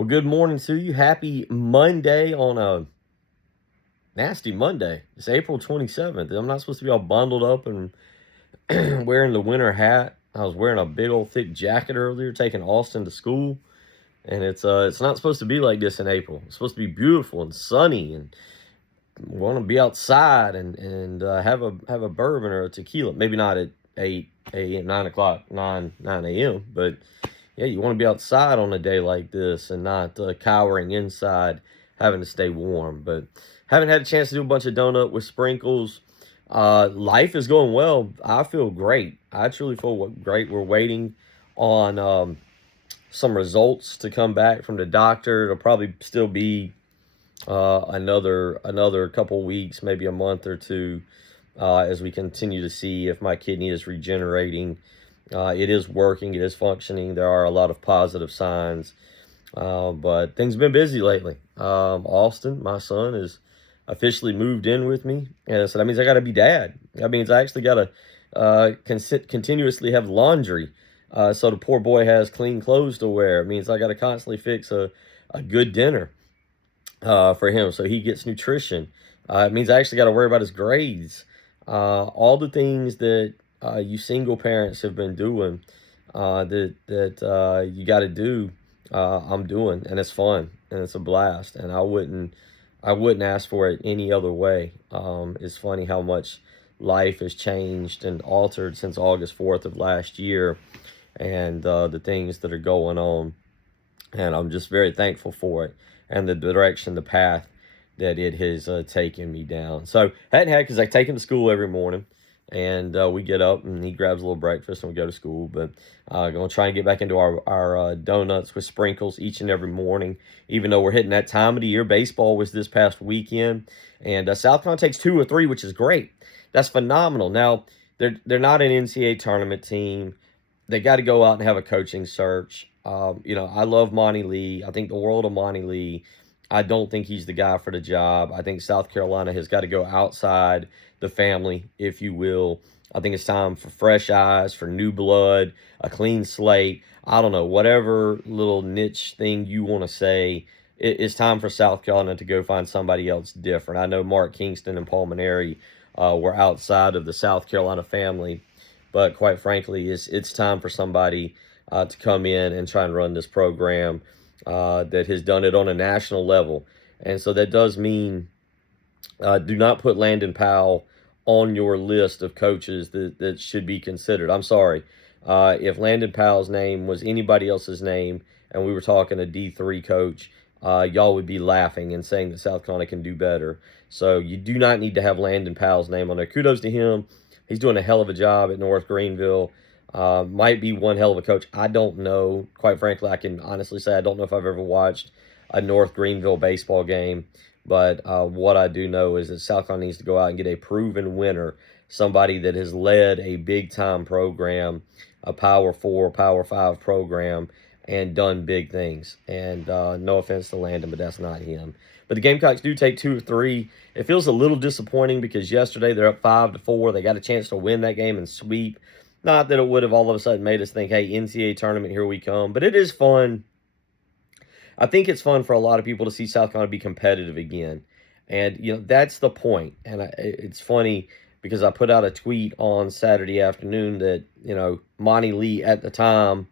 Well, good morning to you. Happy Monday on a nasty Monday. It's April 27th. I'm not supposed to be all bundled up and wearing the winter hat. I was wearing a big old thick jacket earlier, taking Austin to school, and it's not supposed to be like this in April. It's supposed to be beautiful and sunny, and want to be outside and have a bourbon or a tequila. Maybe not at 9 o'clock, 9 a.m. But yeah, you want to be outside on a day like this and not cowering inside, having to stay warm. But haven't had a chance to do a bunch of donut with sprinkles. Life is going well. I feel great. I truly feel great. We're waiting on some results to come back from the doctor. It'll probably still be another couple weeks, maybe a month or two, as we continue to see if my kidney is regenerating. It is working, it is functioning. There are a lot of positive signs, but things have been busy lately. Austin, my son, is officially moved in with me, and so that means I got to be dad. That means I actually got to continuously have laundry, so the poor boy has clean clothes to wear. It means I got to constantly fix a good dinner for him, so he gets nutrition. It means I actually got to worry about his grades. All the things that you single parents have been doing, that you got to do, I'm doing, and it's fun and it's a blast, and I wouldn't ask for it any other way. It's funny how much life has changed and altered since August 4th of last year, and the things that are going on, and I'm just very thankful for it and the direction, the path that it has taken me down. So hadn't had, because I take him to school every morning, and we get up and he grabs a little breakfast and we go to school. But going to try and get back into our donuts with sprinkles each and every morning, even though we're hitting that time of the year. Baseball was this past weekend, and South Carolina takes 2 or 3, which is great. That's phenomenal. Now, they're not an NCAA tournament team. They got to go out and have a coaching search. I love Monty Lee. I think the world of Monty Lee. I don't think he's the guy for the job. I think South Carolina has got to go outside the family, if you will. I think it's time for fresh eyes, for new blood, a clean slate. I don't know, whatever little niche thing you want to say. It's time for South Carolina to go find somebody else different. I know Mark Kingston and Paul Maneri were outside of the South Carolina family, but quite frankly, it's time for somebody to come in and try and run this program that has done it on a national level. And so that does mean do not put Landon Powell on your list of coaches that should be considered. I'm sorry. If Landon Powell's name was anybody else's name and we were talking a D3 coach, y'all would be laughing and saying that South Carolina can do better. So you do not need to have Landon Powell's name on there. Kudos to him. He's doing a hell of a job at North Greenville. Might be one hell of a coach. I don't know. Quite frankly, I can honestly say I don't know if I've ever watched a North Greenville baseball game. But what I do know is that South Carolina needs to go out and get a proven winner, somebody that has led a big-time program, a Power 4, Power 5 program, and done big things. And no offense to Landon, but that's not him. But the Gamecocks do take 2 or 3. It feels a little disappointing because yesterday they're up 5-4. They got a chance to win that game and sweep. Not that it would have all of a sudden made us think, hey, NCAA tournament, here we come. But it is fun. I think it's fun for a lot of people to see South Carolina be competitive again. And, that's the point. And it's funny because I put out a tweet on Saturday afternoon that, Monty Lee at the time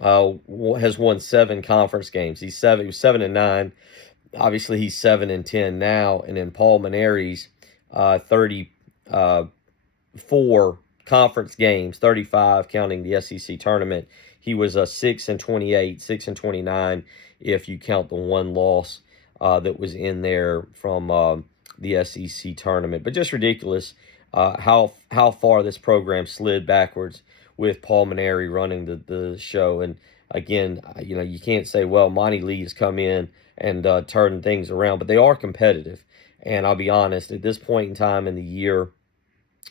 has won 7 conference games. He was 7-9. Obviously, he's 7-10 now. And then Paul Maneri's 34 conference games, 35 counting the SEC tournament. He was 6-28, 6-29 if you count the one loss that was in there from the SEC tournament. But just ridiculous how far this program slid backwards with Paul Maneri running the show. And again, you can't say, well, Monty Lee has come in and turned things around, but they are competitive. And I'll be honest, at this point in time in the year,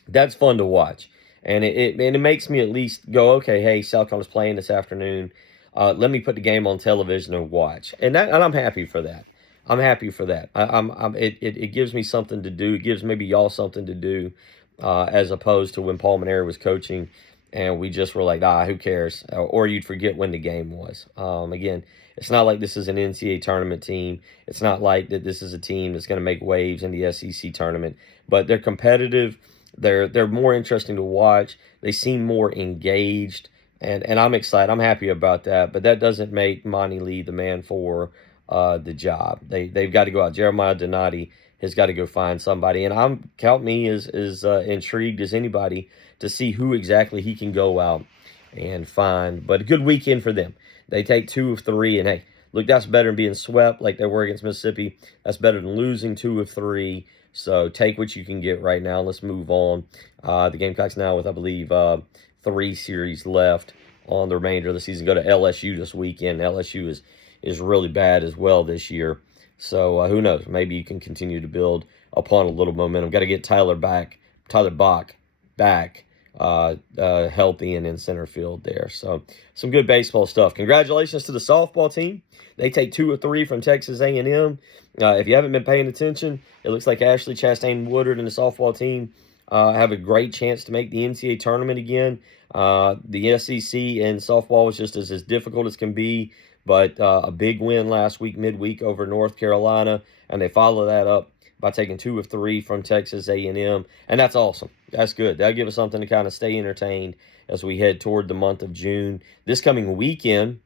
that's fun to watch. And it makes me at least go, okay, hey, South Carolina's playing this afternoon. Let me put the game on television and watch. And I'm happy for that. I'm happy for that. It gives me something to do. It gives maybe y'all something to do, as opposed to when Paul Maneri was coaching and we just were like, who cares? Or you'd forget when the game was. Again, it's not like this is an NCAA tournament team. It's not like that this is a team that's going to make waves in the SEC tournament. But they're competitive. They're more interesting to watch. They seem more engaged, and I'm excited. I'm happy about that. But that doesn't make Monty Lee the man for the job. They've got to go out. Jeremiah Donati has got to go find somebody, and count me as intrigued as anybody to see who exactly he can go out and find. But a good weekend for them. They take 2 of 3, and hey, look, that's better than being swept like they were against Mississippi. That's better than losing 2 of 3. So take what you can get right now. Let's move on. The Gamecocks now with, I believe, 3 series left on the remainder of the season. Go to LSU this weekend. LSU is really bad as well this year. So who knows? Maybe you can continue to build upon a little momentum. Got to get Tyler Bach back healthy and in center field there. So some good baseball stuff. Congratulations to the softball team. They take 2 of 3 from Texas A&M. If you haven't been paying attention, it looks like Ashley Chastain Woodard and the softball team have a great chance to make the NCAA tournament again. The SEC and softball was just as difficult as can be, but a big win last week, midweek, over North Carolina, and they follow that up by taking 2 of 3 from Texas A&M, and that's awesome. That's good. That'll give us something to kind of stay entertained as we head toward the month of June. This coming weekend,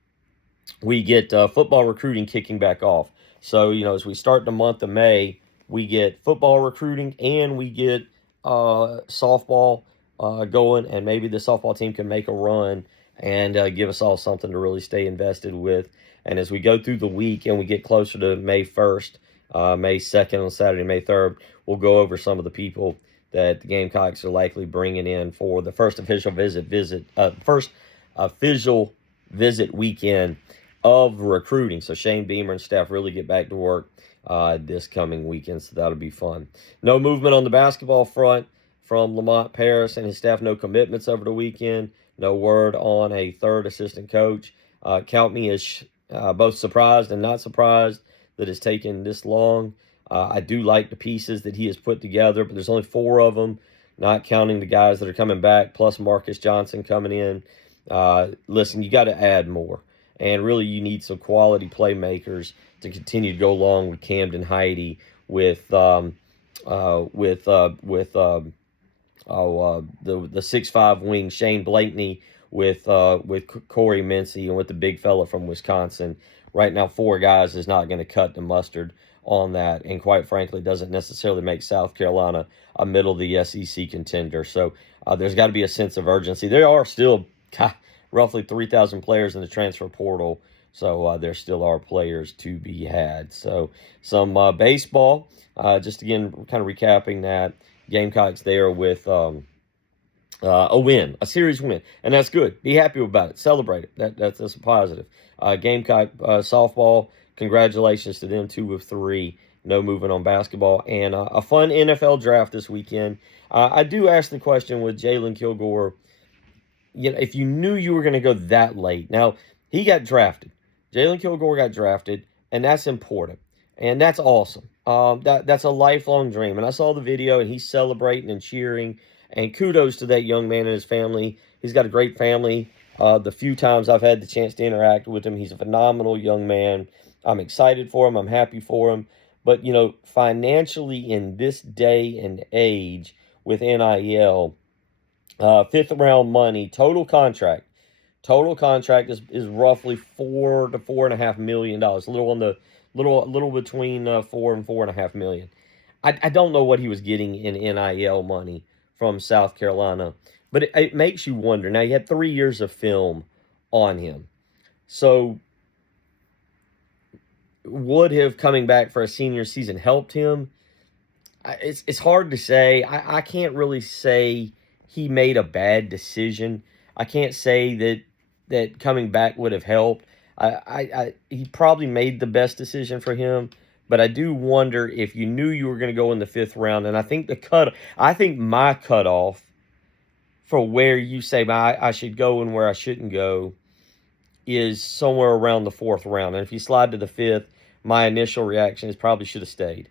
we get football recruiting kicking back off. So, as we start the month of May, we get football recruiting and we get softball going, and maybe the softball team can make a run and give us all something to really stay invested with. And as we go through the week and we get closer to May 1st, May 2nd on Saturday, May 3rd, we'll go over some of the people that the Gamecocks are likely bringing in for the first official visit weekend of recruiting. So Shane Beamer and staff really get back to work this coming weekend, so that'll be fun. No movement on the basketball front from Lamont Paris and his staff. No commitments over the weekend. No word on a third assistant coach. Count me as both surprised and not surprised that it's taken this long. I do like the pieces that he has put together, but there's only 4 of them, not counting the guys that are coming back, plus Marcus Johnson coming in. Listen, you got to add more. And really, you need some quality playmakers to continue to go along with Camden Heide, with the 6'5" wing Shane Blakeney, with Corey Mincy, and with the big fella from Wisconsin. Right now, 4 guys is not going to cut the mustard on that, and quite frankly, doesn't necessarily make South Carolina a middle of the SEC contender. So there's got to be a sense of urgency. There are still roughly 3,000 players in the transfer portal, so there still are players to be had. So some baseball, just again, kind of recapping that. Gamecocks there with a win, a series win, and that's good. Be happy about it. Celebrate it. That's a positive. Gamecock softball, congratulations to them, 2 of 3. No movement on basketball, and a fun NFL draft this weekend. I do ask the question with Jalon Kilgore, if you knew you were going to go that late. Now, he got drafted. Jalon Kilgore got drafted, and that's important, and that's awesome. That's a lifelong dream, and I saw the video, and he's celebrating and cheering, and kudos to that young man and his family. He's got a great family. The few times I've had the chance to interact with him, he's a phenomenal young man. I'm excited for him. I'm happy for him. But, financially in this day and age with NIL, 5th round money, total contract is roughly $4 to $4.5 million. A little between 4 and $4.5 million. I don't know what he was getting in NIL money from South Carolina, but it makes you wonder. Now, he had 3 years of film on him, so would have coming back for a senior season helped him? It's hard to say. I can't really say he made a bad decision. I can't say that coming back would have helped. He probably made the best decision for him, but I do wonder if you knew you were going to go in the 5th round, and I think my cutoff for where you say I should go and where I shouldn't go is somewhere around the 4th round. And if you slide to the 5th, my initial reaction is probably should have stayed.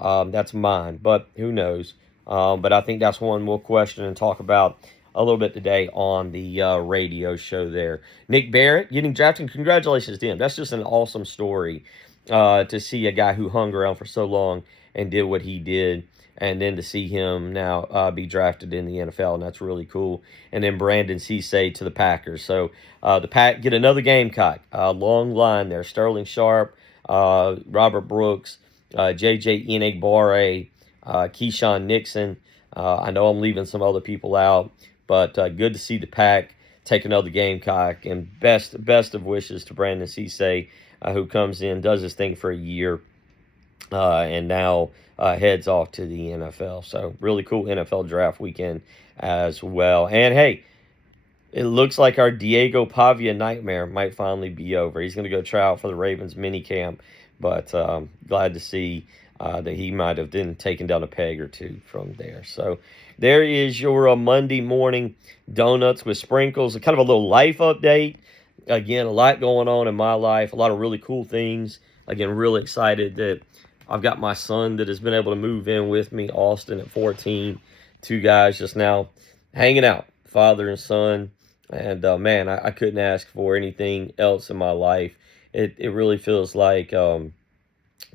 That's mine, but who knows? But I think that's one we'll question and talk about a little bit today on the radio show there. Nick Barrett getting drafted. Congratulations to him. That's just an awesome story to see a guy who hung around for so long and did what he did. And then to see him now be drafted in the NFL, and that's really cool. And then Brandon Cisse to the Packers. So the Pack get another Gamecock. Long line there. Sterling Sharp, Robert Brooks, J.J. Enagbare, Keyshawn Nixon. I know I'm leaving some other people out, but good to see the Pack take another Gamecock. And best of wishes to Brandon Cisse, who comes in, does his thing for a year, and now heads off to the NFL. So really cool NFL draft weekend as well. And hey, it looks like our Diego Pavia nightmare might finally be over. He's going to go try out for the Ravens minicamp, but glad to see that he might have been taken down a peg or two from there. So there is your Monday morning donuts with sprinkles, kind of a little life update. Again, a lot going on in my life, a lot of really cool things. Again, really excited that I've got my son that has been able to move in with me, Austin at 14. Two guys just now hanging out, father and son. And man, I couldn't ask for anything else in my life. It really feels like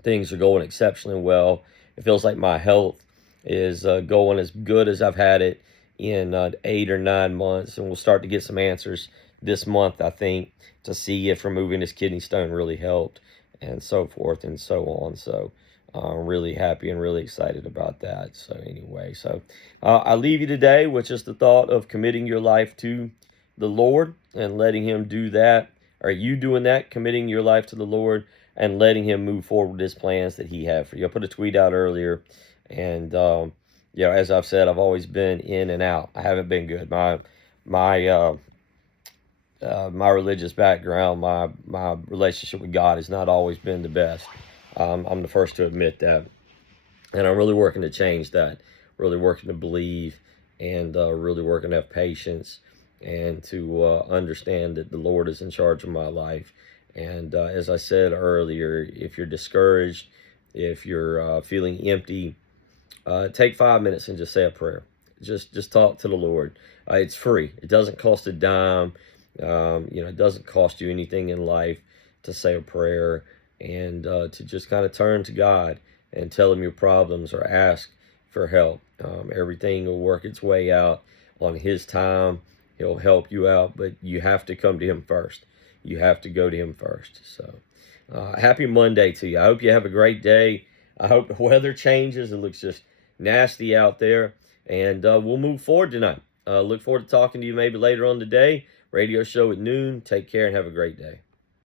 things are going exceptionally well. It feels like my health is going as good as I've had it in 8 or 9 months. And we'll start to get some answers this month, I think, to see if removing this kidney stone really helped, and so forth and so on. So I'm really happy and really excited about that. So anyway, so I leave you today with just the thought of committing your life to the Lord and letting him do that. Are you doing that, committing your life to the Lord and letting him move forward with his plans that he had for you? I put a tweet out earlier, and as I've said, I've always been in and out. I haven't been good. My religious background, my relationship with God has not always been the best. I'm the first to admit that. And I'm really working to change that, really working to believe, and really working to have patience, and to understand that the Lord is in charge of my life. And as I said earlier, if you're discouraged, if you're feeling empty, take 5 minutes and just say a prayer. Just talk to the Lord. It's free. It doesn't cost a dime. It doesn't cost you anything in life to say a prayer, and to just kind of turn to God and tell him your problems or ask for help. Everything will work its way out on his time. He'll help you out, but you have to come to him first. You have to go to him first. So happy Monday to you. I hope you have a great day. I hope the weather changes. It looks just nasty out there, and we'll move forward tonight. Look forward to talking to you maybe later on today. Radio show at noon. Take care and have a great day.